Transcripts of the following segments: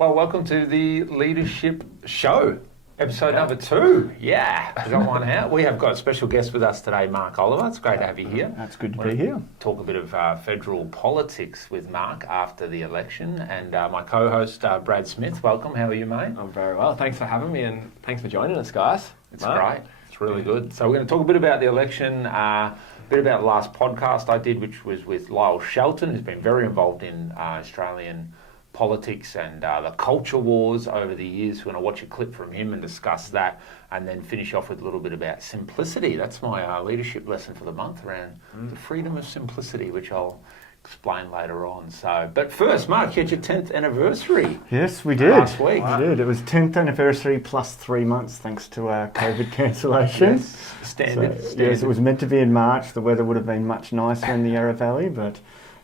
Well, welcome to the Leadership Show, episode number 2. Yeah, we got one out. We have got a special guest with us today, Mark Oliver. It's great to have you here. It's good to be here. Talk a bit of federal politics with Mark after the election. And my co-host, Brad Smith. Welcome. How are you, mate? I'm very well. Thanks for having me and thanks for joining us, guys. It's great. It's really good. So we're going to talk a bit about the election, a bit about the last podcast I did, which was with Lyle Shelton, who's been very involved in Australian politics and the culture wars over the years. We're going to watch a clip from him and discuss that, and then finish off with a little bit about simplicity. That's my leadership lesson for the month, around the freedom of simplicity, which I'll explain later on. So, but first, Mark, you had your 10th anniversary. Yes, we did. Last week. We did. It was 10th anniversary plus 3 months thanks to our COVID cancellation. Yes, standard. Yes, it was meant to be in March. The weather would have been much nicer in the Yarra Valley, but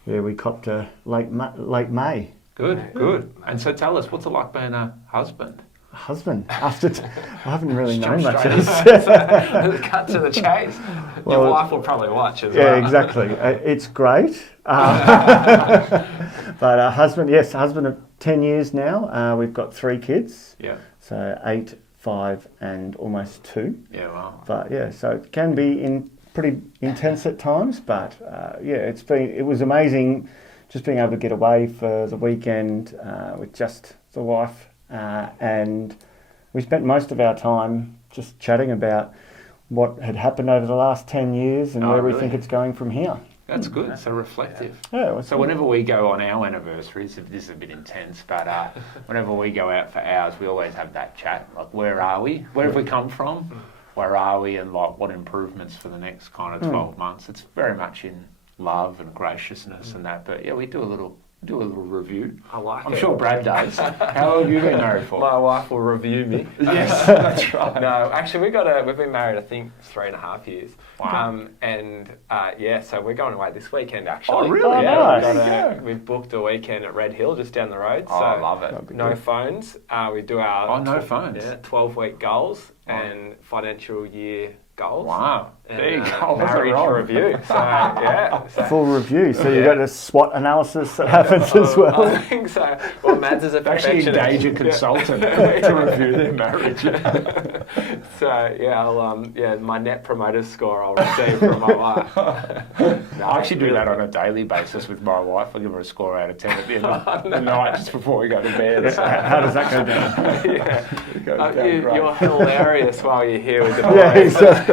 yeah, we copped a late May. Good. And so tell us, what's it like being a husband? Husband. I haven't really known much straight else. Cut to the chase. Well, your wife will probably watch as yeah, well. exactly. It's great. But husband of 10 years now. We've got 3 kids. Yeah. So 8, 5 and almost 2. Yeah, wow. But yeah, so it can be pretty intense at times, but it was amazing just being able to get away for the weekend with just the wife, and we spent most of our time just chatting about what had happened over the last 10 years and where we think it's going from here. That's good. So reflective. Yeah, so whenever we go on our anniversaries, this is a bit intense, but whenever we go out for ours, we always have that chat. Like, where are we? Where have we come from? Where are we? And like, what improvements for the next kind of 12 months? It's very much in love and graciousness and that. But yeah, we do a little review. I like it. I'm sure Brad does. How long have you been married for? My wife will review me. Yes, that's right. No, actually we've been married I think 3.5 years. Wow. So we're going away this weekend actually. Oh really? Nice. We've booked a weekend at Red Hill just down the road. Oh, so I love it. No phones. We do our no phones. 12-week goals and financial year goals. Wow. And, there you go. marriage review. So yeah. Full review. So you got a SWOT analysis that happens as well. I think so. Well, Mads is a Actually perfectionist. engage a consultant to review their marriage. So yeah, my net promoter score I'll receive from my wife. I actually do that on a daily basis with my wife. I give her a score out of 10 at the end of the night just before we go to bed. How does that go down? You're hilarious while you're here with the boys. Yeah, exactly.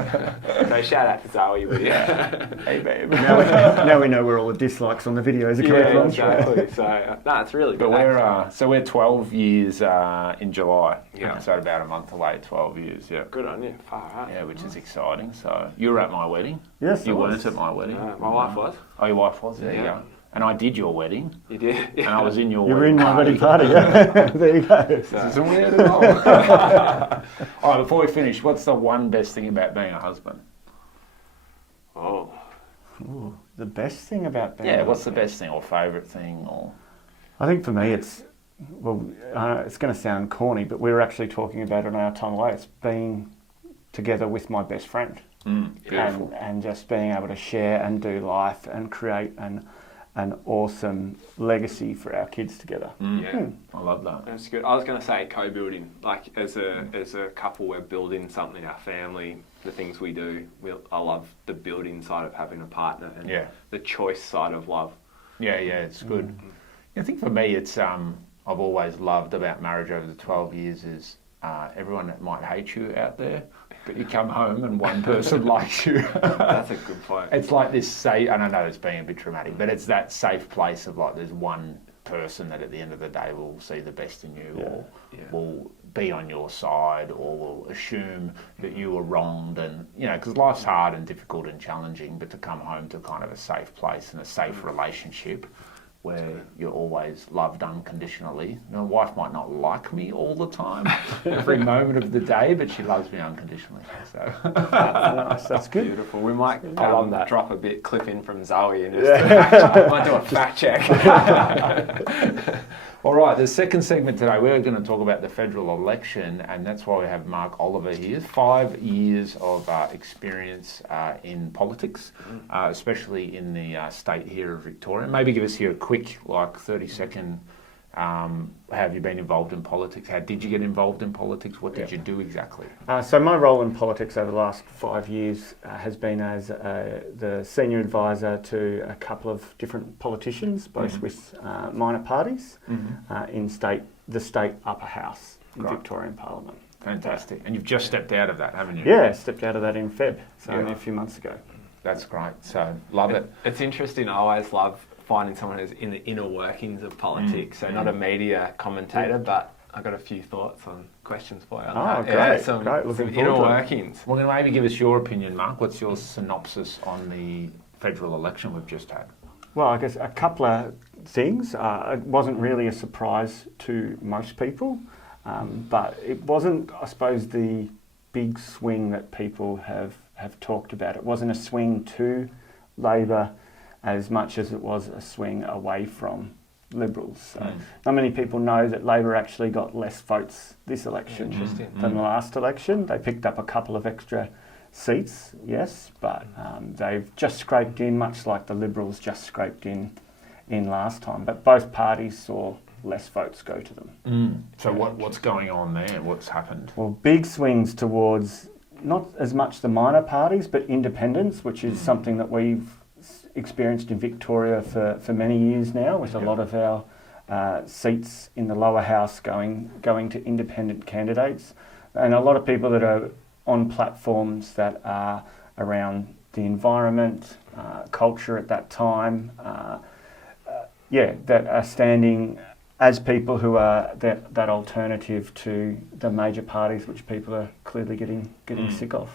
So shout out to Zoe. But Hey, babe. Now we know where all the dislikes on the videos are coming from. exactly. So no, it's really good. But we're 12 years in July. Yeah. So about a month away, 12 years. Yeah. Good on you. Far out. Yeah, which is exciting. So you were at my wedding. Yes, You I was. weren't at my wedding. My wife was. Oh, your wife was. There you go. And I did your wedding. You did. And I was in your You were wedding in my party. wedding party, yeah. There you go. It's all weird at all. All right, before we finish, what's the one best thing about being a husband? Oh. Ooh, the best thing about being Yeah, what's the best thing or favourite thing? Or I think for me it's going to sound corny, but we were actually talking about it on our time away. It's being together with my best friend. Beautiful. And just being able to share and do life and create an awesome legacy for our kids together. Yeah. I love that. That's good. I was going to say co-building. Like as a couple, we're building something. Our family, the things we do. I love the building side of having a partner and the choice side of love. Yeah, it's good. I think for me, it's I've always loved about marriage over the 12 years is everyone that might hate you out there, but you come home and one person likes you. That's a good point. It's like this safe, and I know it's being a bit dramatic, but it's that safe place of like there's one person that at the end of the day will see the best in you or will be on your side or will assume that you were wronged, and because life's hard and difficult and challenging, but to come home to kind of a safe place and a safe relationship where you're always loved unconditionally. My wife might not like me all the time, every moment of the day, but she loves me unconditionally. So Nice, that's good. Beautiful. We might drop a bit clip in from Zoe and just might do a fact check. All right, the second segment today, we're going to talk about the federal election, and that's why we have Mark Oliver here. 5 years of experience in politics, especially in the state here of Victoria. Maybe give us here a quick, 30-second Have you been involved in politics? How did you get involved in politics? What did you do exactly? So my role in politics over the last 5 years has been as the senior advisor to a couple of different politicians, both with minor parties in the state upper house in Victorian Parliament. Fantastic. And you've just stepped out of that, haven't you? Yeah, stepped out of that in Feb, so only a few months ago. That's great. So, love it. It's interesting. I always love finding someone who's in the inner workings of politics. So not a media commentator, but I've got a few thoughts on questions for you. Oh, great. Yeah, some Looking inner forward to workings. Well, maybe give us your opinion, Mark. What's your synopsis on the federal election we've just had? Well, I guess a couple of things. It wasn't really a surprise to most people, but it wasn't, I suppose, the big swing that people have talked about. It wasn't a swing to Labor as much as it was a swing away from Liberals. So not many people know that Labor actually got less votes this election than the last election. They picked up a couple of extra seats, yes, but they've just scraped in, much like the Liberals just scraped in last time. But both parties saw less votes go to them. So what's going on there? What's happened? Well, big swings towards not as much the minor parties, but independents, which is something that we've experienced in Victoria for many years now, with a lot of our seats in the lower house going to independent candidates, and a lot of people that are on platforms that are around the environment, culture at that time, that are standing as people who are that alternative to the major parties, which people are clearly getting sick of.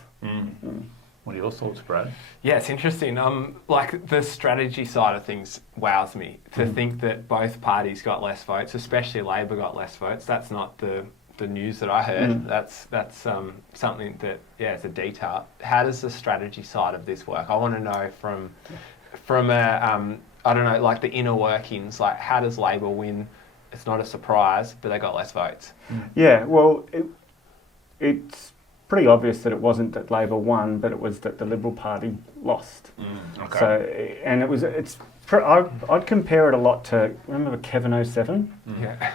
What are your thoughts, Brad? Yeah, it's interesting. Like the strategy side of things wows me. To think that both parties got less votes, especially Labor got less votes. That's not the news that I heard. That's something that, it's a detail. How does the strategy side of this work? I want to know from a I don't know, like the inner workings. Like, how does Labor win? It's not a surprise, but they got less votes. Yeah, well, it's pretty obvious that it wasn't that Labor won, but it was that the Liberal Party lost. Okay. So, and I'd compare it a lot to, remember Kevin 07?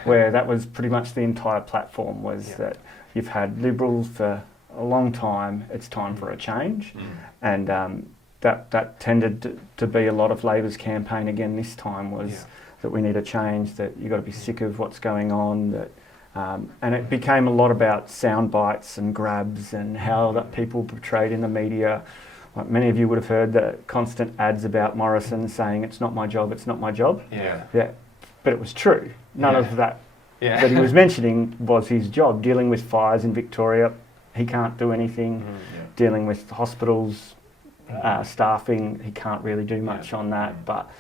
Where that was pretty much the entire platform was that you've had Liberals for a long time, it's time for a change. And that tended to be a lot of Labor's campaign again this time was that we need a change, that you've got to be sick of what's going on, that and it became a lot about sound bites and grabs and how that people portrayed in the media. Like many of you would have heard the constant ads about Morrison saying, "It's not my job, it's not my job." Yeah. But it was true. None of that that he was mentioning was his job. Dealing with fires in Victoria, he can't do anything. Dealing with hospitals, staffing, he can't really do much on that. But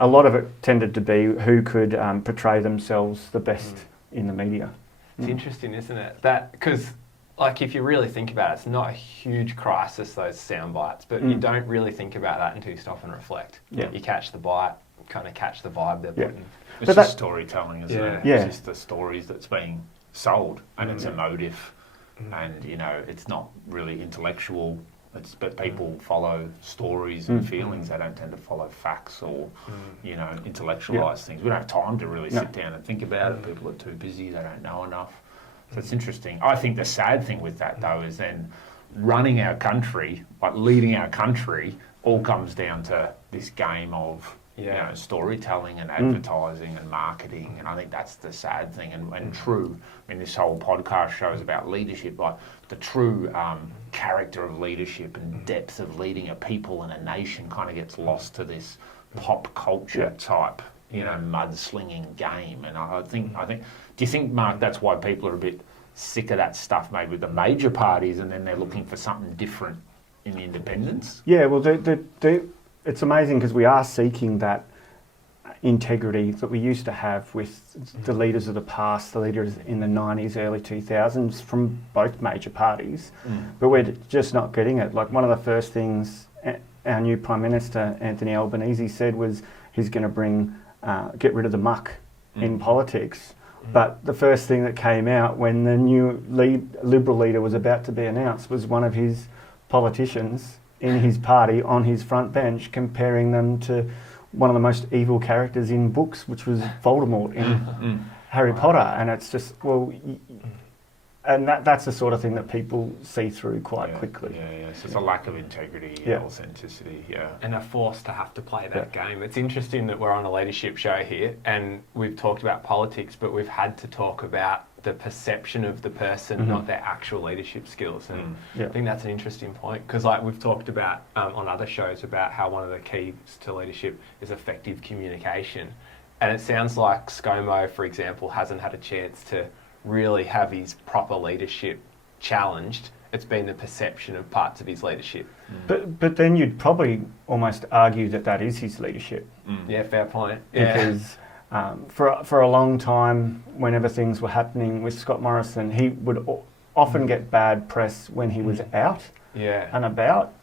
a lot of it tended to be who could portray themselves the best in the media. It's interesting, isn't it? That because, like, if you really think about it, it's not a huge crisis, those sound bites, but you don't really think about that until you stop and reflect. You catch the bite, kind of catch the vibe they're putting. It's just storytelling, isn't it? Yeah. It's just the stories that's being sold, and it's emotive, and it's not really intellectual. But people follow stories and feelings. They don't tend to follow facts or, intellectualise things. We don't have time to really sit down and think about it. People are too busy. They don't know enough. So it's interesting. I think the sad thing with that, though, is then running our country, like leading our country, all comes down to this game of storytelling and advertising and marketing, and I think that's the sad thing. And true, I mean, this whole podcast show is about leadership, like the true character of leadership and depth of leading a people and a nation kind of gets lost to this pop culture type, mudslinging game. And I think, do you think, Mark, that's why people are a bit sick of that stuff made with the major parties, and then they're looking for something different in the independents? Yeah, well, it's amazing because we are seeking that integrity that we used to have with the leaders of the past, the leaders in the 90s, early 2000s from both major parties, but we're just not getting it. Like one of the first things our new Prime Minister, Anthony Albanese, said was he's going to get rid of the muck in politics. But the first thing that came out when the new Liberal leader was about to be announced was one of his politicians in his party on his front bench comparing them to one of the most evil characters in books, which was Voldemort in Harry Potter, and it's just and that's the sort of thing that people see through quite quickly. Yeah. So it's a lack of integrity, authenticity, and are forced to have to play that game. It's interesting that we're on a leadership show here, and we've talked about politics, but we've had to talk about the perception of the person, not their actual leadership skills. And I think that's an interesting point, because like we've talked about on other shows about how one of the keys to leadership is effective communication. And it sounds like ScoMo, for example, hasn't had a chance to really have his proper leadership challenged. It's been the perception of parts of his leadership. But then you'd probably almost argue that is his leadership. Yeah, fair point. Because for a long time, whenever things were happening with Scott Morrison, he would often get bad press when he was out and about,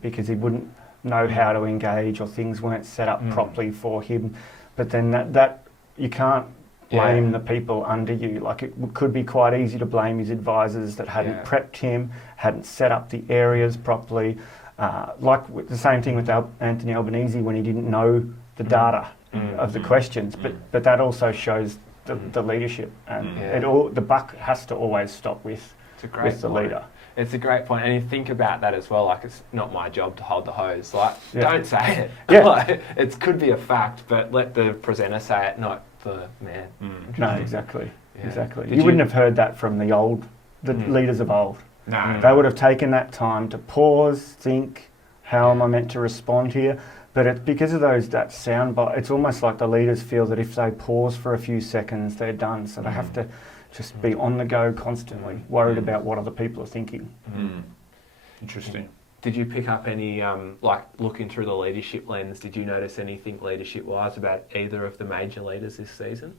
because he wouldn't know how to engage, or things weren't set up properly for him. But then that you can't blame the people under you. Like, it could be quite easy to blame his advisors that hadn't prepped him, hadn't set up the areas properly. The same thing with Anthony Albanese when he didn't know the data of the questions. But that also shows the leadership, and the buck has to always stop with the leader. It's a great point, and you think about that as well. Like, it's not my job to hold the hose. Like, don't say it. Like, it could be a fact, but let the presenter say it, not the man. No, exactly. You wouldn't have heard that from the leaders of old. No. They would have taken that time to pause, think, how am I meant to respond here? But it's because of that sound bite. It's almost like the leaders feel that if they pause for a few seconds, they're done. So they have to just be on the go constantly, worried about what other people are thinking. Interesting. Did you pick up any, looking through the leadership lens, did you notice anything leadership-wise about either of the major leaders this season?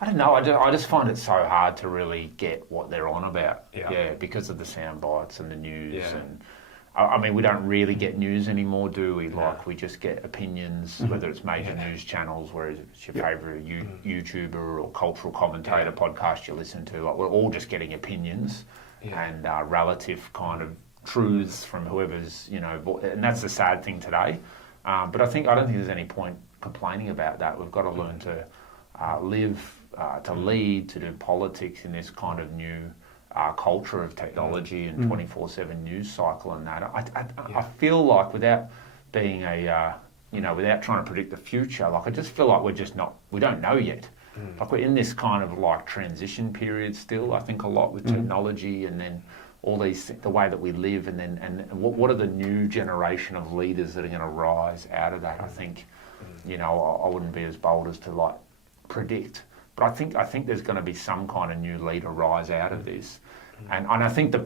I don't know. I just find it so hard to really get what they're on about. Because of the sound bites and the news. And I mean, we don't really get news anymore, do we? Like, we just get opinions, whether it's major news channels, whereas it's your favourite YouTuber or cultural commentator podcast you listen to. Like, we're all just getting opinions and relative kind of truths from whoever's, and that's the sad thing today. But I don't think there's any point complaining about that. We've got to learn to live, to lead, to do politics in this kind of new culture of technology and 24/7 news cycle and that. I feel like without being without trying to predict the future, like, I just feel like we don't know yet. Like, we're in this kind of like transition period still, I think, a lot with technology, and then all these, the way that we live, and what are the new generation of leaders that are going to rise out of that. I think, I wouldn't be as bold as to like predict, but I think there's going to be some kind of new leader rise out of this. And I think the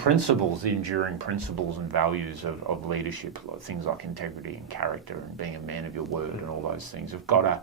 enduring principles and values of leadership, things like integrity and character and being a man of your word and all those things, have got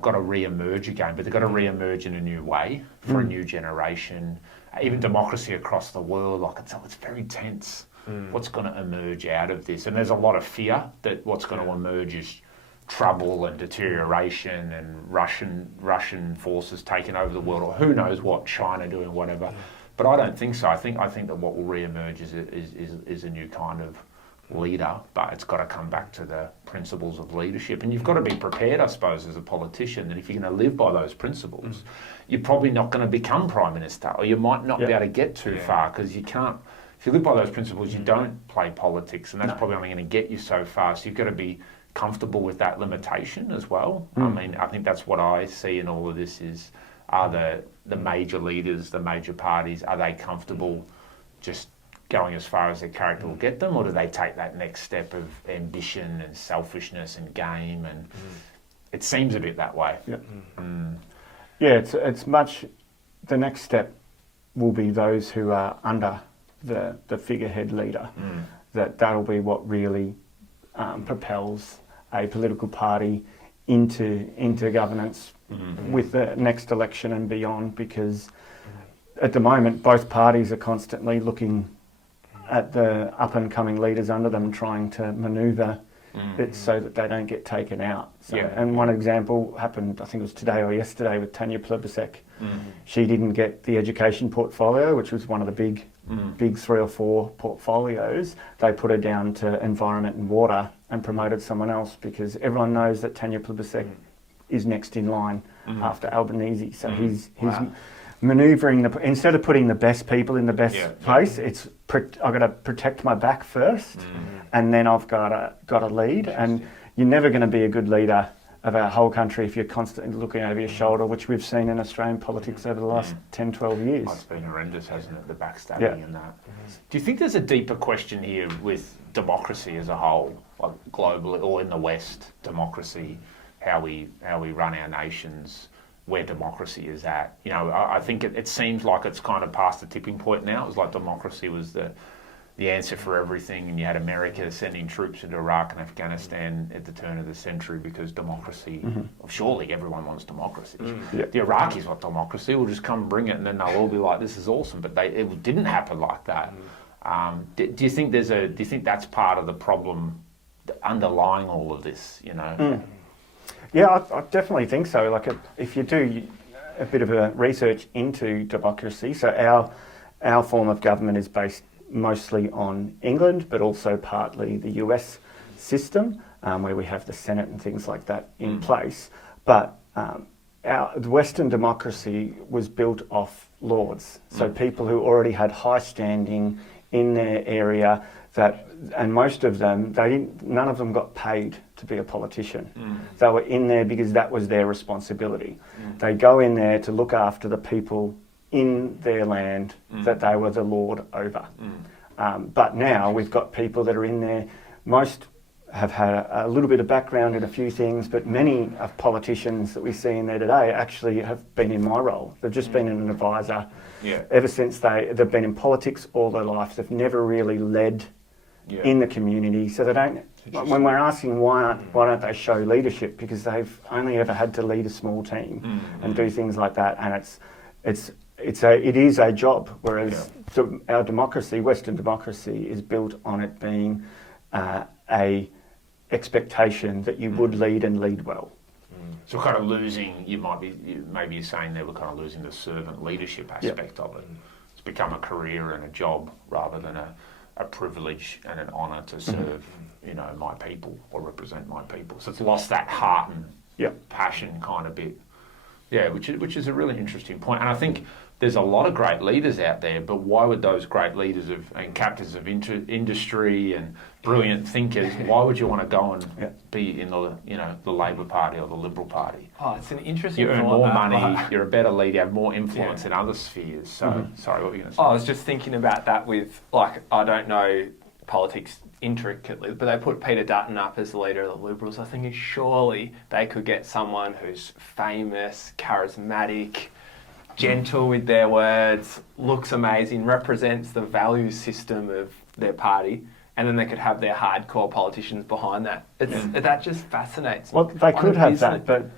to re-emerge again, but they've got to re-emerge in a new way for a new generation. Even democracy across the world, like, it's very tense. What's going to emerge out of this? And there's a lot of fear that what's going to emerge is trouble and deterioration and Russian forces taking over the world, or who knows what, China doing whatever. But I don't think so. I think that what will re-emerge is a new kind of leader, but it's got to come back to the principles of leadership. And you've got to be prepared, I suppose, as a politician, that if you're going to live by those principles, you're probably not going to become Prime Minister, or you might not be able to get too far, because you can't. If you live by those principles, you don't play politics, and that's probably only going to get you so far. So you've got to be comfortable with that limitation as well. I mean, I think that's what I see in all of this is, are the major leaders, the major parties, are they comfortable just going as far as their character will get them, or do they take that next step of ambition and selfishness and game? And it seems a bit that way. It's much. The next step will be those who are under the figurehead leader. That'll be what really propels a political party into governance with the next election and beyond, because at the moment both parties are constantly looking at the up and coming leaders under them, trying to manoeuvre It's so that they don't get taken out. So, and one example happened, I think it was today or yesterday, with Tanya Plibersek. She didn't get the education portfolio, which was one of the big 3 or 4 portfolios. They put her down to environment and water and promoted someone else, because everyone knows that Tanya Plibersek is next in line after Albanese. So he's manoeuvring instead of putting the best people in the best place. It's I've got to protect my back first, and then I've got to lead. And you're never going to be a good leader of our whole country if you're constantly looking over your shoulder, which we've seen in Australian politics over the last 10, 12 years. It's been horrendous, hasn't it? The backstabbing and that. Do you think there's a deeper question here with democracy as a whole, like globally or in the West, democracy, how we run our nations, where democracy is at? You know, I think it seems like it's kind of past the tipping point now. It was like democracy was the answer for everything, and you had America sending troops into Iraq and Afghanistan at the turn of the century because democracy, surely everyone wants democracy. The Iraqis want democracy, we'll just come and bring it, and then they'll all be like, this is awesome. But it didn't happen like that. Do you think that's part of the problem underlying all of this, you know? Yeah, I definitely think so. Like, if you do a bit of a research into democracy, so our form of government is based mostly on England, but also partly the US system, where we have the Senate and things like that in place. But the Western democracy was built off lords, so people who already had high standing in their area. And most of them, none of them got paid to be a politician. They were in there because that was their responsibility. They go in there to look after the people in their land that they were the lord over. But now we've got people that are in there. Most have had a little bit of background in a few things, but many of politicians that we see in there today actually have been in my role. They've just been an advisor ever since they've been in politics all their life. They've never really led in the community, so they don't. When we're asking why don't they show leadership, because they've only ever had to lead a small team and do things like that, and it is a job. Whereas our democracy, Western democracy, is built on it being a expectation that you would lead and lead well. So we're kind of losing. Maybe you're saying that we're kind of losing the servant leadership aspect of it. It's become a career and a job rather than a privilege and an honour to serve, my people or represent my people. So it's lost that heart and passion kind of bit. Yeah, which is a really interesting point. And I think there's a lot of great leaders out there, but why would those great leaders and captains of industry and brilliant thinkers, why would you want to go and be in the Labor Party or the Liberal Party? Oh, it's an interesting. You earn more money, you're a better leader, you have more influence in other spheres. So, sorry, what were you going to say? I was just thinking about that with, I don't know politics intricately, but they put Peter Dutton up as the leader of the Liberals. I think surely they could get someone who's famous, charismatic, gentle with their words, looks amazing, represents the value system of their party, and then they could have their hardcore politicians behind that. That just fascinates me. Well, they could have that, but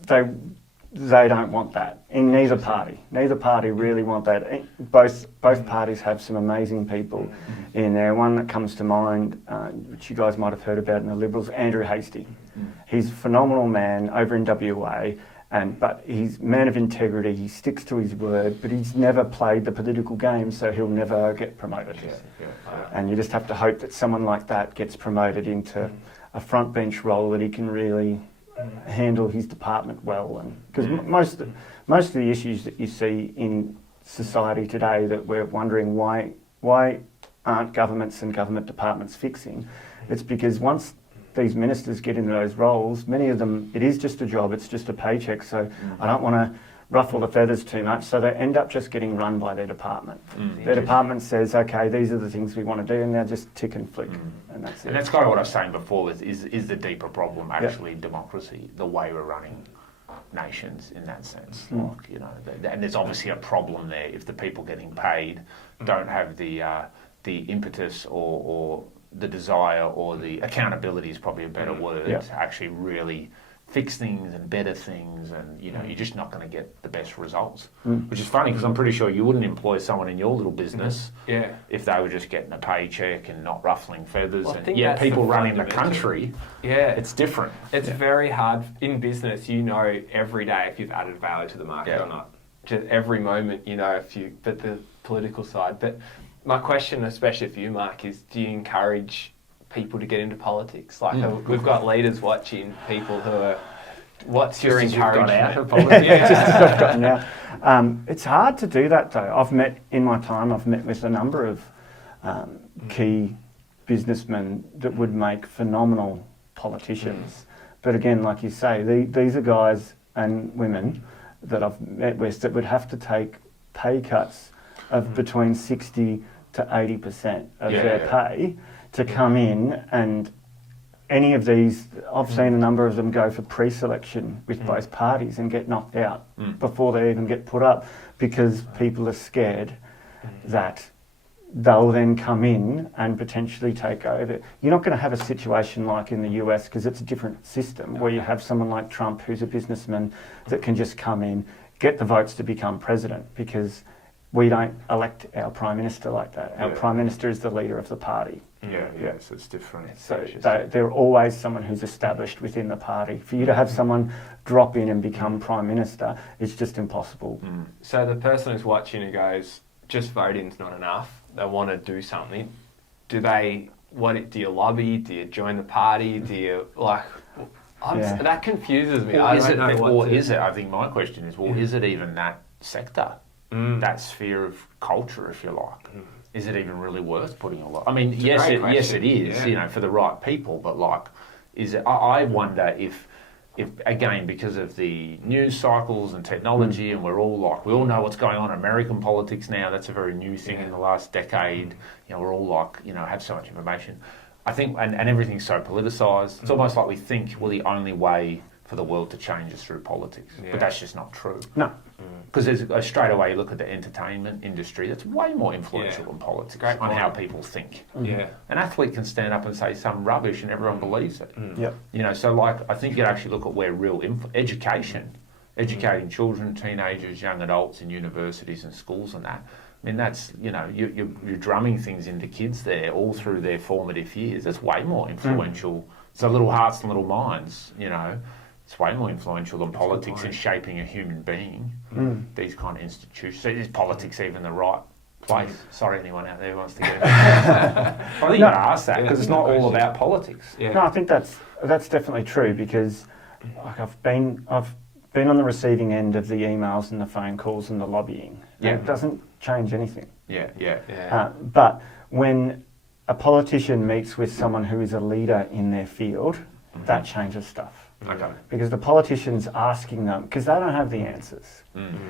they don't want that in neither party. Neither party really want that. Both parties have some amazing people in there. One that comes to mind, which you guys might have heard about in the Liberals, Andrew Hastie. He's a phenomenal man over in WA. But he's a man of integrity, he sticks to his word, but he's never played the political game, so he'll never get promoted. And you just have to hope that someone like that gets promoted into a front bench role, that he can really handle his department well. And because most of the issues that you see in society today that we're wondering why aren't governments and government departments fixing, it's because once these ministers get into those roles, many of them, it is just a job, it's just a paycheck, so I don't want to ruffle the feathers too much, so they end up just getting run by their department. Their department says, okay, these are the things we want to do, and they'll just tick and flick, and that's it. And that's kind of what I was saying before, is the deeper problem actually democracy, the way we're running nations in that sense. And there's obviously a problem there if the people getting paid don't have the impetus or the desire or the accountability is probably a better word to actually really fix things and better things, and you're just not going to get the best results. Which is funny because I'm pretty sure you wouldn't employ someone in your little business if they were just getting a paycheck and not ruffling feathers. Well, and yet people running the country, it's different. It's very hard in business. You know every day if you've added value to the market or not. Just every moment, but the political side. But my question, especially for you, Mark, is do you encourage people to get into politics? Like we've got leaders watching, people who are. What's your encouragement? Out of politics? Just as I've gotten out. It's hard to do that though. I've met with a number of key businessmen that would make phenomenal politicians. But again, like you say, these are guys and women that I've met with that would have to take pay cuts of between 60 to 80% of their pay to come in, and any of these, I've seen a number of them go for pre-selection with both parties and get knocked out before they even get put up because people are scared that they'll then come in and potentially take over. You're not going to have a situation like in the US because it's a different system where you have someone like Trump who's a businessman that can just come in, get the votes to become president, because we don't elect our Prime Minister like that. Our Prime Minister is the leader of the party. So it's different. So they're always someone who's established within the party. For you to have someone drop in and become Prime Minister, it's just impossible. So the person who's watching who goes, just voting's not enough, they want to do something, do you lobby? Do you join the party? Do you, that confuses me. I don't know is it? I think my question is, is it even that sector? That sphere of culture, if you like. Is it even really worth putting a lot? I mean, yes, it is, for the right people, but is it? I wonder if again, because of the news cycles and technology, and we all know what's going on in American politics now. That's a very new thing in the last decade. We're all have so much information. I think, and everything's so politicised. It's almost like we think, the only way for the world to change is through politics, but that's just not true. No. Because straight away you look at the entertainment industry, that's way more influential than politics on how people think. An athlete can stand up and say some rubbish and everyone believes it. So I think you actually look at where real educating children, teenagers, young adults in universities and schools and that. I mean, that's, you're drumming things into kids there all through their formative years. That's way more influential. So little hearts and little minds, it's way more influential than politics in shaping a human being. These kind of institutions. So is politics even the right place? Sorry, anyone out there who wants to get in. I think you got to ask that because it's not all about politics. No, I think that's definitely true because I've been on the receiving end of the emails and the phone calls and the lobbying. And it doesn't change anything. But when a politician meets with someone who is a leader in their field, that changes stuff. Because the politician's asking them, because they don't have the answers.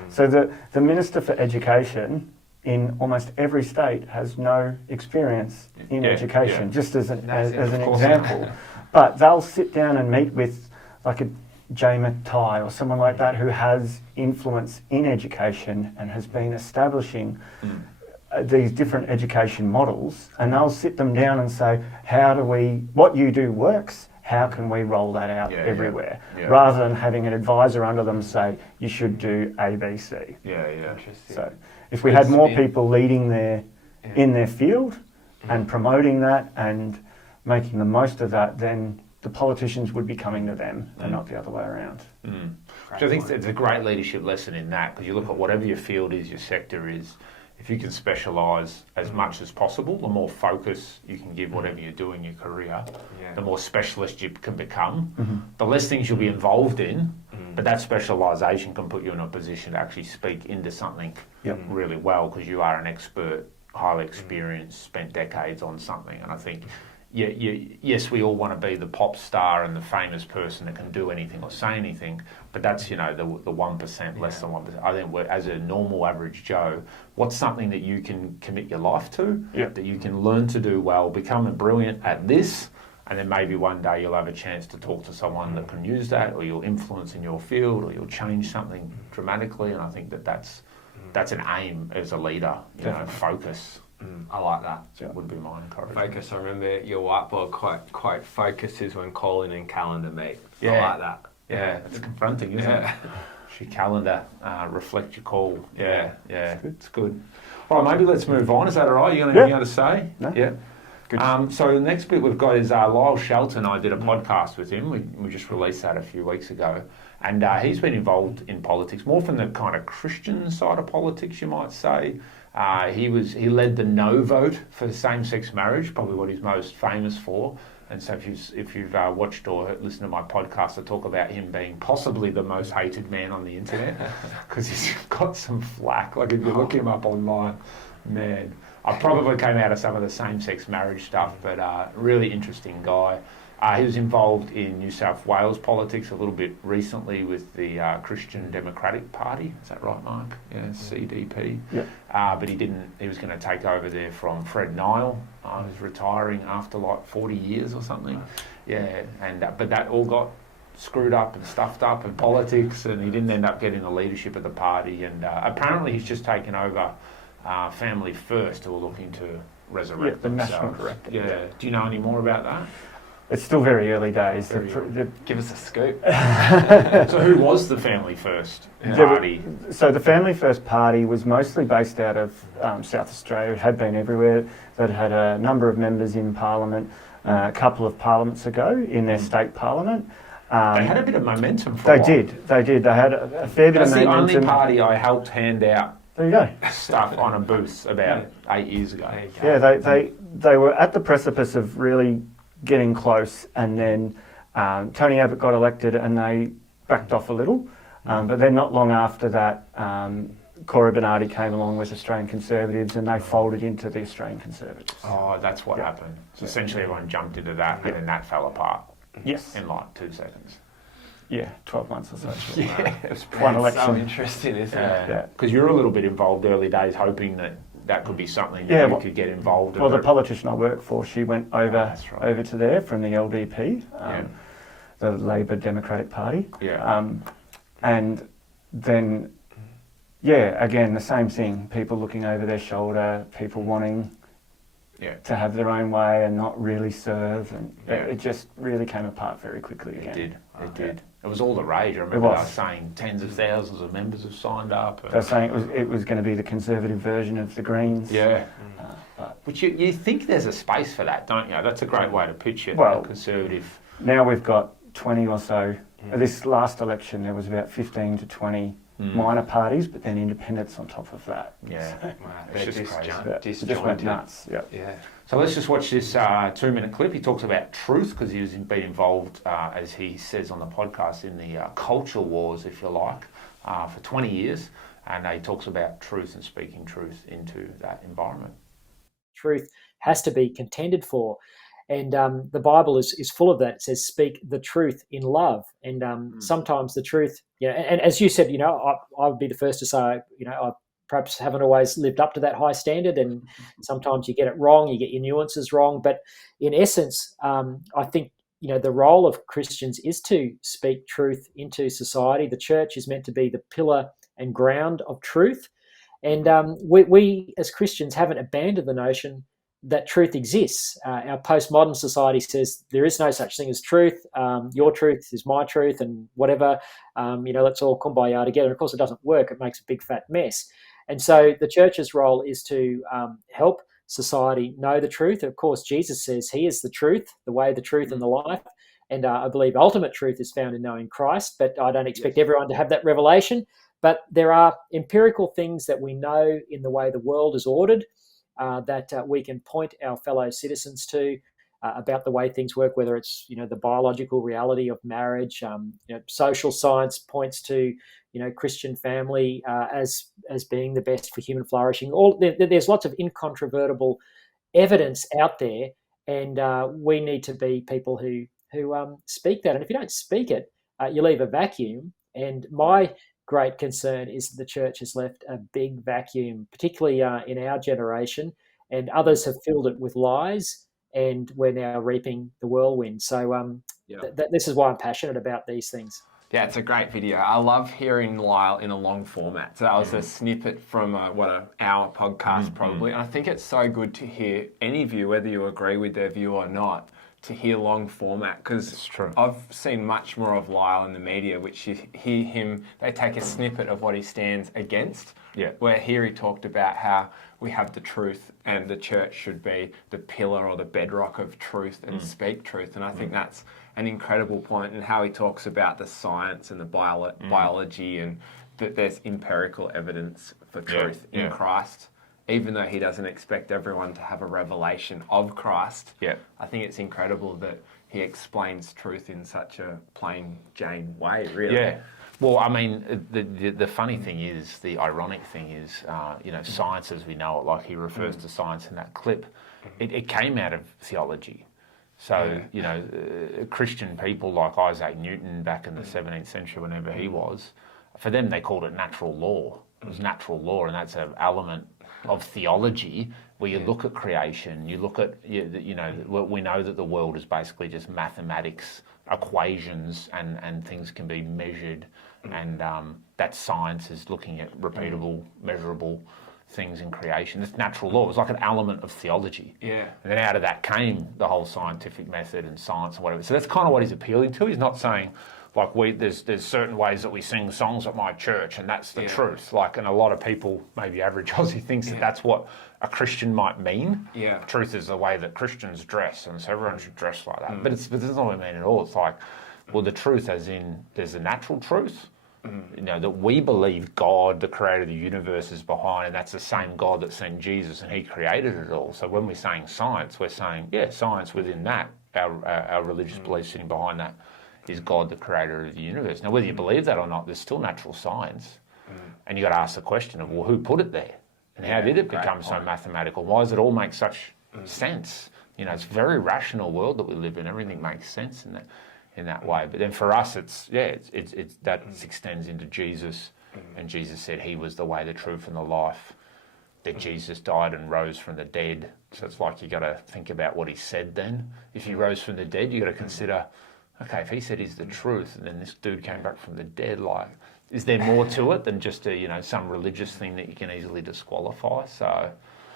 So the Minister for Education in almost every state has no experience in education, just as an example. But they'll sit down and meet with like a Jay McTighe or someone like that who has influence in education and has been establishing these different education models, and they'll sit them down and say, what you do works, how can we roll that out everywhere? Rather than having an advisor under them say, you should do A, B, C. Interesting. So if we had more people leading in their field and promoting that and making the most of that, then the politicians would be coming to them and not the other way around. So I think it's a great leadership lesson in that, because you look at whatever your field is, your sector is, if you can specialise as much as possible, the more focus you can give whatever you do in your career, the more specialist you can become, the less things you'll be involved in, but that specialisation can put you in a position to actually speak into something really well, because you are an expert, highly experienced, spent decades on something. And I think, yes, we all want to be the pop star and the famous person that can do anything or say anything, but that's, the 1%, less than 1%. I think as a normal average Joe, what's something that you can commit your life to, that you can learn to do well, become brilliant at this, and then maybe one day you'll have a chance to talk to someone that can use that, or you'll influence in your field, or you'll change something dramatically. And I think that's an aim as a leader, focus. I like that. That would be my encouragement. Focus. I remember your whiteboard quote, focus is when calling and calendar meet. I like that. Yeah, it's confronting, isn't it? Your calendar, reflect your call. Yeah, it's good. All right, maybe let's move on. Is that all right? You got anything to say? No. Yeah. Good. So the next bit we've got is Lyle Shelton. I did a podcast with him. We just released that a few weeks ago. And he's been involved in politics, more from the kind of Christian side of politics, you might say. He led the no vote for same-sex marriage, probably what he's most famous for. And so if you've watched or listened to my podcast, I talk about him being possibly the most hated man on the internet because he's got some flack. Like if you look him up online, man, I probably came out of some of the same-sex marriage stuff, but really interesting guy. He was involved in New South Wales politics a little bit recently with the Christian Democratic Party. Is that right, Mark? Yeah, CDP. Yep. But he didn't. He was going to take over there from Fred Nile, who's retiring after like 40 years or something. Yeah, and but that all got screwed up and stuffed up in politics, and he didn't end up getting the leadership of the party. And apparently, he's just taken over Family First, who are looking to resurrect the themselves. national director. Yeah. Do you know any more about that? It's still very early days. Give us a scoop. So who was the Family First party? So the Family First party was mostly based out of South Australia. It had been everywhere. That had a number of members in Parliament a couple of parliaments ago in their state parliament. They had a bit of momentum for a while. They did. They had a fair bit of momentum. That's the only party I helped hand out there you go. stuff on a booth about 8 years ago. Yeah, they were at the precipice of really getting close, and then Tony Abbott got elected and they backed off a little. But then not long after that, Cora Bernardi came along with Australian Conservatives and they folded into the Australian Conservatives. Oh, that's what happened. So essentially everyone jumped into that and then that fell apart. Yes. In like 2 seconds. Yeah, 12 months or so. Yeah, it was one election. So interesting, isn't it? Yeah. Because you're a little bit involved early days, hoping that could be something that you could get involved in. Well, the politician I work for, she went over to there from the LDP, the Labor Democratic Party. Yeah. And then, again, the same thing. People looking over their shoulder, people wanting to have their own way and not really serve. And it just really came apart very quickly again. It did. It was all the rage. I remember they were saying tens of thousands of members have signed up. They were saying it was going to be the Conservative version of the Greens. Yeah. But you think there's a space for that, don't you? That's a great way to pitch it, Conservative. Now we've got 20 or so. This last election, there was about 15 to 20 minor parties, but then independents on top of that. Yeah. It's just crazy. It just went nuts. Yeah. So let's just watch this 2-minute clip. He talks about truth because he's been involved, as he says on the podcast, in the culture wars, if you like, for 20 years. And he talks about truth and speaking truth into that environment. Truth has to be contended for. And the Bible is full of that. It says, speak the truth in love. And sometimes the truth, and as you said, I would be the first to say, I perhaps haven't always lived up to that high standard. And sometimes you get it wrong, you get your nuances wrong. But in essence, I think, the role of Christians is to speak truth into society. The church is meant to be the pillar and ground of truth. And we as Christians haven't abandoned the notion that truth exists. Our postmodern society says there is no such thing as truth. Your truth is my truth, and whatever. Let's all kumbaya together. And of course, it doesn't work. It makes a big fat mess. And so the church's role is to help society know the truth. Of course, Jesus says he is the truth, the way, the truth, and the life. And I believe ultimate truth is found in knowing Christ. But I don't expect everyone to have that revelation. But there are empirical things that we know in the way the world is ordered, that we can point our fellow citizens to about the way things work, whether it's the biological reality of marriage. Social science points to Christian family as being the best for human flourishing. There's lots of incontrovertible evidence out there, and we need to be people who speak that. And if you don't speak it, you leave a vacuum. And my great concern is that the church has left a big vacuum, particularly in our generation, and others have filled it with lies, and we're now reaping the whirlwind. So this is why I'm passionate about these things. Yeah, it's a great video. I love hearing Lyle in a long format. So that was a snippet from an hour podcast probably. And I think it's so good to hear any view, whether you agree with their view or not, to hear long format, because It's true. I've seen much more of Lyle in the media, which you hear him, they take a snippet of what he stands against. Yeah. Where here he talked about how we have the truth and the church should be the pillar or the bedrock of truth and speak truth. And I think that's an incredible point, and how he talks about the science and the biology, and that there's empirical evidence for truth in Christ. Even though he doesn't expect everyone to have a revelation of Christ, I think it's incredible that he explains truth in such a plain Jane way, really. Yeah. Well, I mean, the funny thing is, the ironic thing is, science as we know it, like he refers to science in that clip, it came out of theology. So, Christian people like Isaac Newton back in the 17th century, whenever he was, for them they called it natural law. It was natural law, and that's an element of theology where you look at creation, you look at, we know that the world is basically just mathematics, equations, and things can be measured, and that science is looking at repeatable, measurable things in creation. It's natural law. It was like an element of theology. Yeah. And then out of that came the whole scientific method and science and whatever. So that's kind of what he's appealing to. He's not saying, like, there's certain ways that we sing songs at my church, and that's the truth. Like, and a lot of people, maybe average Aussie, thinks that that's what a Christian might mean. Yeah. Truth is the way that Christians dress, and so everyone should dress like that. But that's not what I mean at all. It's like, well, the truth as in, there's a natural truth, that we believe God, the creator of the universe, is behind, and that's the same God that sent Jesus, and he created it all. So when we're saying science, we're saying, science within that, our religious belief sitting behind that, is God the creator of the universe. Now, whether you believe that or not, there's still natural science. And you've got to ask the question of, well, who put it there? And how did it become so mathematical? Why does it all make such sense? It's a very rational world that we live in. Everything makes sense in that way. But then for us, it's that extends into Jesus. And Jesus said he was the way, the truth, and the life. That Jesus died and rose from the dead. So it's like you got to think about what he said then. If he rose from the dead, you got to consider, okay, if he said he's the truth, and then this dude came back from the dead, like, is there more to it than just some religious thing that you can easily disqualify? So,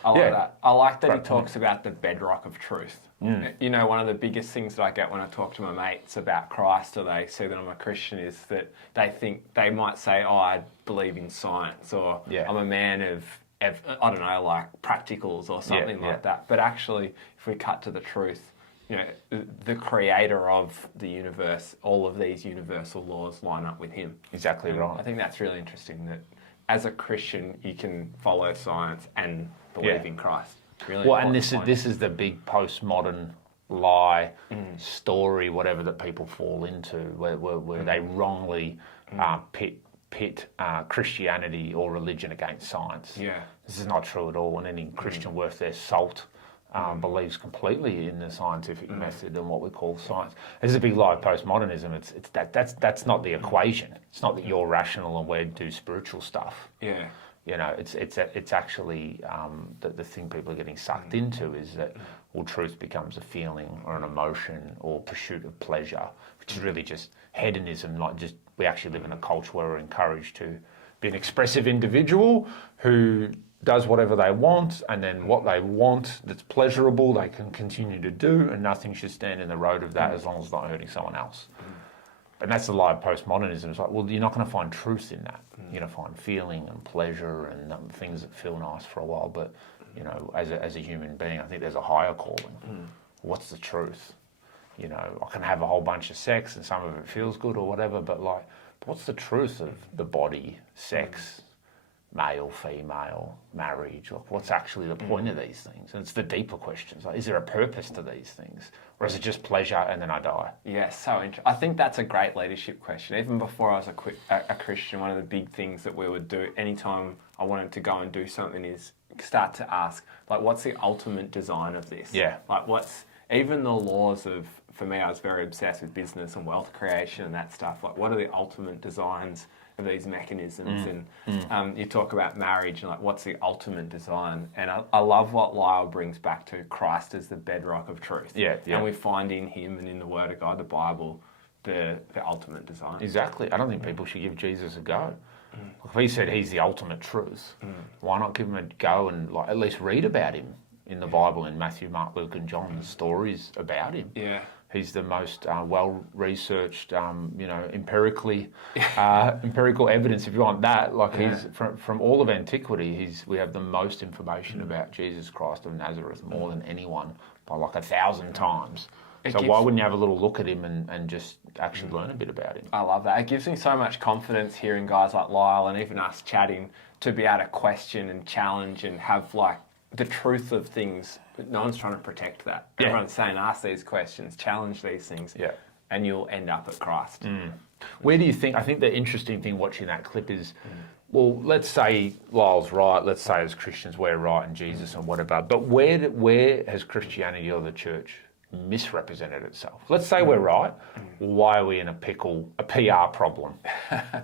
I like that. I like that he talks about the bedrock of truth. One of the biggest things that I get when I talk to my mates about Christ, or they see that I'm a Christian, is that they might say, oh, I believe in science, or I'm a man of I don't know, like practicals or something like that. But actually, if we cut to the truth, the creator of the universe, all of these universal laws line up with him. Exactly right. I think that's really interesting, that as a Christian, you can follow science and believe in Christ. Really, well, and this is the big postmodern lie, story, whatever, that people fall into, where they wrongly pit Christianity or religion against science. Yeah. This is not true at all, and any Christian worth their salt believes completely in the scientific method and what we call science. There's a big lie of postmodernism. That's not the equation. It's not that you're rational and we do spiritual stuff. Yeah. It's actually the thing people are getting sucked into is that, well, truth becomes a feeling or an emotion or pursuit of pleasure, which is really just hedonism. We actually live in a culture where we're encouraged to be an expressive individual who does whatever they want, and then what they want that's pleasurable they can continue to do, and nothing should stand in the road of that as long as it's not hurting someone else. And that's the lie of postmodernism. It's like, well, you're not going to find truth in that. You're going to find feeling and pleasure and things that feel nice for a while. But, as a human being, I think there's a higher calling. What's the truth? I can have a whole bunch of sex and some of it feels good or whatever, but what's the truth of the body, sex, male, female, marriage? What's actually the point of these things? And it's the deeper questions. Is there a purpose to these things? Or is it just pleasure and then I die? Yeah, so interesting. I think that's a great leadership question. Even before I was a Christian, one of the big things that we would do anytime I wanted to go and do something is start to ask, what's the ultimate design of this? Yeah. What's even the laws of, for me, I was very obsessed with business and wealth creation and that stuff. What are the ultimate designs of these mechanisms? And you talk about marriage and what's the ultimate design? And I love what Lyle brings back to Christ as the bedrock of truth. Yeah. And we find in him and in the Word of God, the Bible, the ultimate design. Exactly. I don't think people should give Jesus a go. If he said he's the ultimate truth, why not give him a go and at least read about him? in the Bible, in Matthew, Mark, Luke and John, the stories about him. Yeah. He's the most well-researched, empirical evidence, if you want that. Like he's from all of antiquity, we have the most information about Jesus Christ of Nazareth, more than anyone, by like 1,000 times. So why wouldn't you have a little look at him and just actually learn a bit about him? I love that. It gives me so much confidence hearing guys like Lyle and even us chatting to be able to question and challenge and have like the truth of things. No one's trying to protect that. Yeah. Everyone's saying, ask these questions, challenge these things, and you'll end up at Christ. Where do you think, I think the interesting thing watching that clip is, well, let's say Lyle's right, let's say as Christians we're right in Jesus and whatever, but where has Christianity or the church misrepresented itself? Let's say we're right, why are we in a pickle, a PR problem?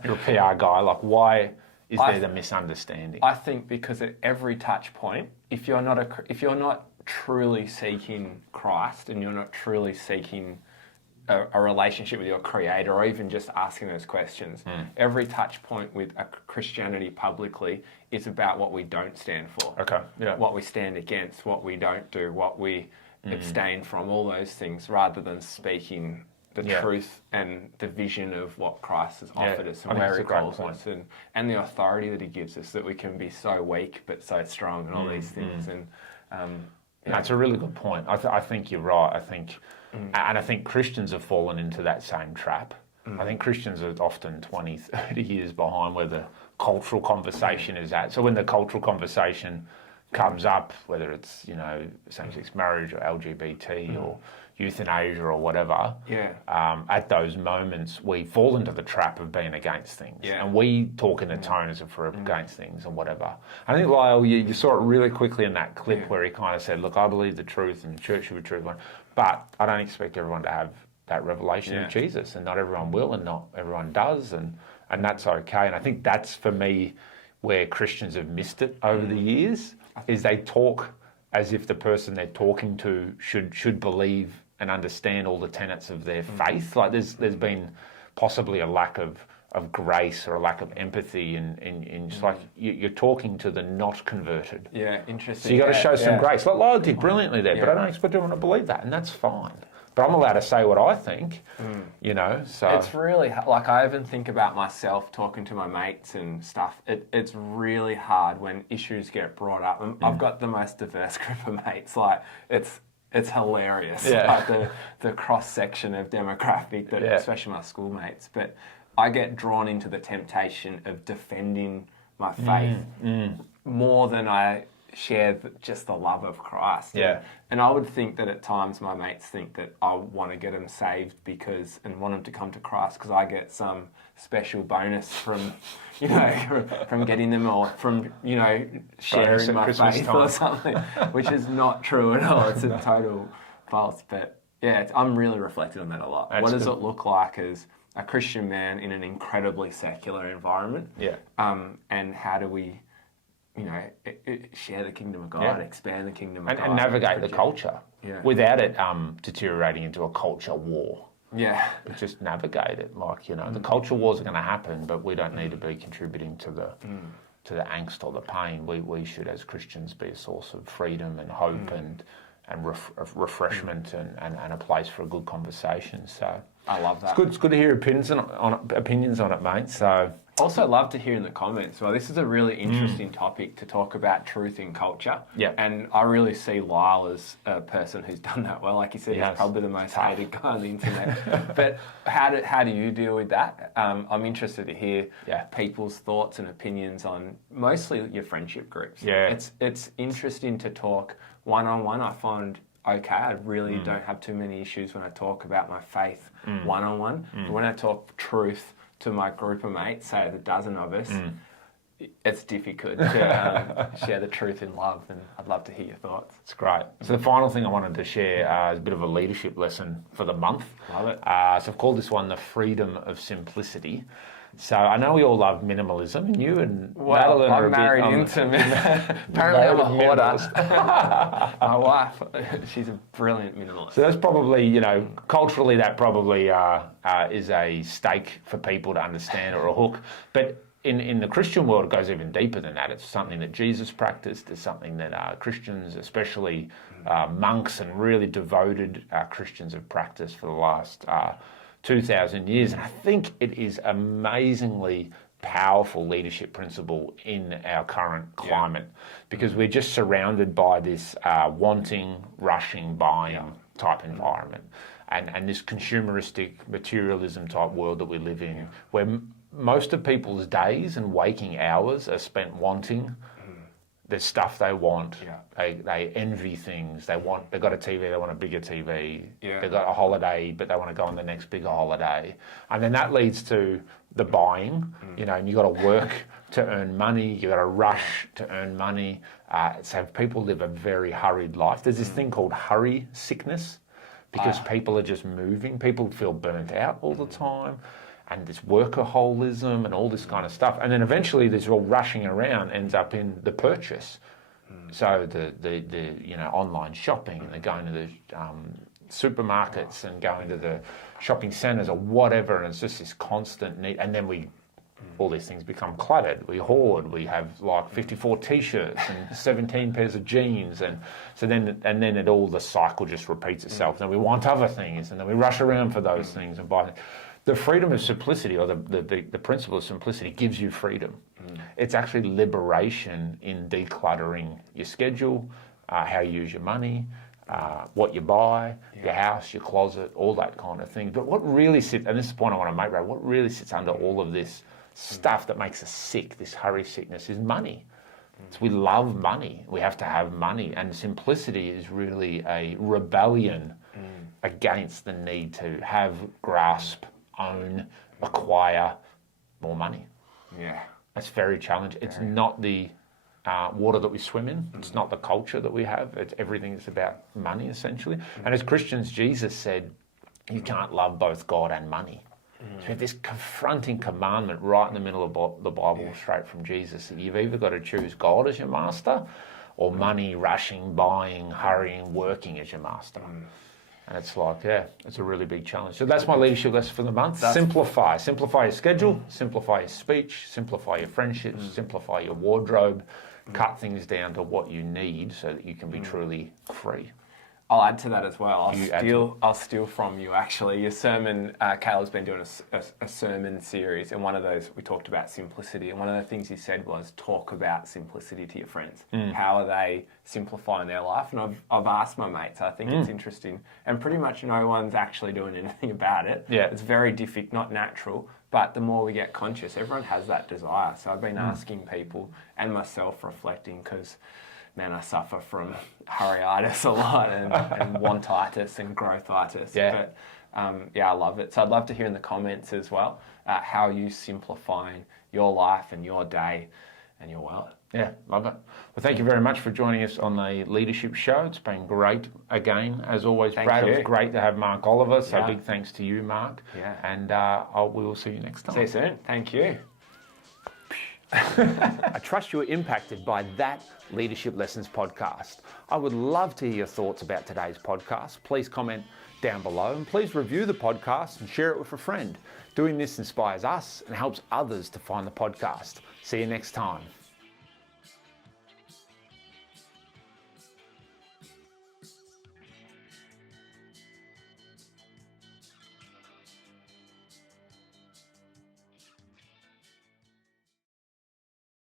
You're a PR guy, like why is there the misunderstanding? I think because at every touch point, if you're not truly seeking Christ and you're not truly seeking a relationship with your Creator, or even just asking those questions, every touch point with a Christianity publicly is about what we don't stand for. Okay. Yeah. What we stand against, what we don't do, what we abstain from, all those things, rather than speaking the truth and the vision of what Christ has offered us and where He calls us, and the authority that He gives us, that we can be so weak but so strong and all these things. And That's a really good point. I think you're right. I think Christians have fallen into that same trap. I think Christians are often 20, 30 years behind where the cultural conversation is at. So when the cultural conversation comes up, whether it's, same-sex marriage or LGBT or euthanasia or whatever, at those moments we fall into the trap of being against things. And we talk in a tone as if we're against things and whatever. I think, Lyle, you saw it really quickly in that clip where he kind of said, look, I believe the truth and the church should be truth, but I don't expect everyone to have that revelation of Jesus, and not everyone will and not everyone does, and that's okay. And I think that's, for me, where Christians have missed it over the years, is they talk as if the person they're talking to should believe and understand all the tenets of their faith. Like there's been possibly a lack of grace or a lack of empathy, in just like you're talking to the not converted. Yeah, interesting. So you got to show some grace. Like Lyle did brilliantly there, but I don't expect everyone to believe that, and that's fine. But I'm allowed to say what I think, so... It's really, like, I even think about myself talking to my mates and stuff. It's really hard when issues get brought up. I've got the most diverse group of mates. Like, it's hilarious, like the cross-section of demographic, especially my schoolmates. But I get drawn into the temptation of defending my faith more than I share just the love of Christ. And I would think that at times my mates think that I want to get them saved and want them to come to Christ because I get some special bonus from, from getting them, or from, sharing my faith or something, which is not true at all. It's a total false. But I'm really reflecting on that a lot. What does it look like as a Christian man in an incredibly secular environment? And how do we share the kingdom of God, expand the kingdom of God. And navigate the culture without it deteriorating into a culture war. Just navigate it. Like, the culture wars are going to happen, but we don't need to be contributing to the angst or the pain. We should, as Christians, be a source of freedom and hope and refreshment and a place for a good conversation. So I love that. It's good to hear opinions on it, mate. So also love to hear in the comments. Well, this is a really interesting topic to talk about truth in culture. And I really see Lyle as a person who's done that well. Like you said, he's probably the most hated guy on the internet. But how do you deal with that? I'm interested to hear people's thoughts and opinions on mostly your friendship groups. It's interesting to talk one-on-one. I find okay. I really don't have too many issues when I talk about my faith one-on-one. But when I talk truth to my group of mates, say a dozen of us, it's difficult to share the truth in love, and I'd love to hear your thoughts. It's great. So the final thing I wanted to share is a bit of a leadership lesson for the month. Love it. So I've called this one the freedom of simplicity. So I know we all love minimalism, and you and Madeline are I'm married into apparently I'm a hoarder. My wife, she's a brilliant minimalist. So that's probably, culturally that probably is a stake for people to understand, or a hook. But in the Christian world, it goes even deeper than that. It's something that Jesus practiced. It's something that Christians, especially monks and really devoted Christians, have practiced for the last 2,000 years. And I think it is amazingly powerful leadership principle in our current climate, because we're just surrounded by this wanting, rushing, buying type environment, and this consumeristic materialism type world that we live in, where most of people's days and waking hours are spent wanting the stuff they want. They envy things. They've got a TV, they want a bigger TV. They've got a holiday, but they want to go on the next bigger holiday. And then that leads to the buying, and you've got to work to earn money. You've got to rush to earn money. So people live a very hurried life. There's this thing called hurry sickness, because people are just moving. People feel burnt out all the time. And this workaholism and all this kind of stuff. And then eventually this all rushing around ends up in the purchase. So the online shopping, and they're going to the supermarkets and going to the shopping centres or whatever, and it's just this constant need. And then all these things become cluttered. We hoard. We have like 54 T-shirts and 17 pairs of jeans, and so then the cycle just repeats itself. Then we want other things, and then we rush around for those things and buy. The freedom of simplicity, or the principle of simplicity, gives you freedom. It's actually liberation in decluttering your schedule, how you use your money, what you buy, your house, your closet, all that kind of thing. But what really sits, and this is the point I want to make, right? What really sits under all of this stuff that makes us sick, this hurry sickness, is money. So we love money. We have to have money, and simplicity is really a rebellion against the need to have, grasp, own, acquire more money. That's very challenging. It's not the water that we swim in. It's not the culture that we have. It's everything is about money, essentially. And as Christians, Jesus said, you can't love both God and money. So we have this confronting commandment right in the middle of the Bible, straight from Jesus, that you've either got to choose God as your master, or money, rushing, buying, hurrying, working as your master. And it's like, it's a really big challenge. So that's my leadership lesson for the month. Simplify. Simplify your schedule, simplify your speech, simplify your friendships, simplify your wardrobe, cut things down to what you need so that you can be truly free. I'll add to that as well. I'll steal from you, actually. Your sermon, Caleb's been doing a sermon series, and one of those, we talked about simplicity, and one of the things he said was, talk about simplicity to your friends. How are they simplifying their life? And I've asked my mates. I think it's interesting, and pretty much no one's actually doing anything about it. It's very difficult, not natural, but the more we get conscious, everyone has that desire. So I've been asking people, and myself reflecting, because man, I suffer from hurryitis a lot, and wantitis and growthitis. But I love it. So I'd love to hear in the comments as well how you simplifying your life and your day and your world. Yeah, love it. Well, thank you very much for joining us on the Leadership Show. It's been great again, as always, Brad. It was great to have Mark Oliver, so big thanks to you, Mark. And we will see you next time. See you soon. Thank you. I trust you were impacted by that Leadership Lessons podcast. I would love to hear your thoughts about today's podcast. Please comment down below, and please review the podcast and share it with a friend. Doing this inspires us and helps others to find the podcast. See you next time.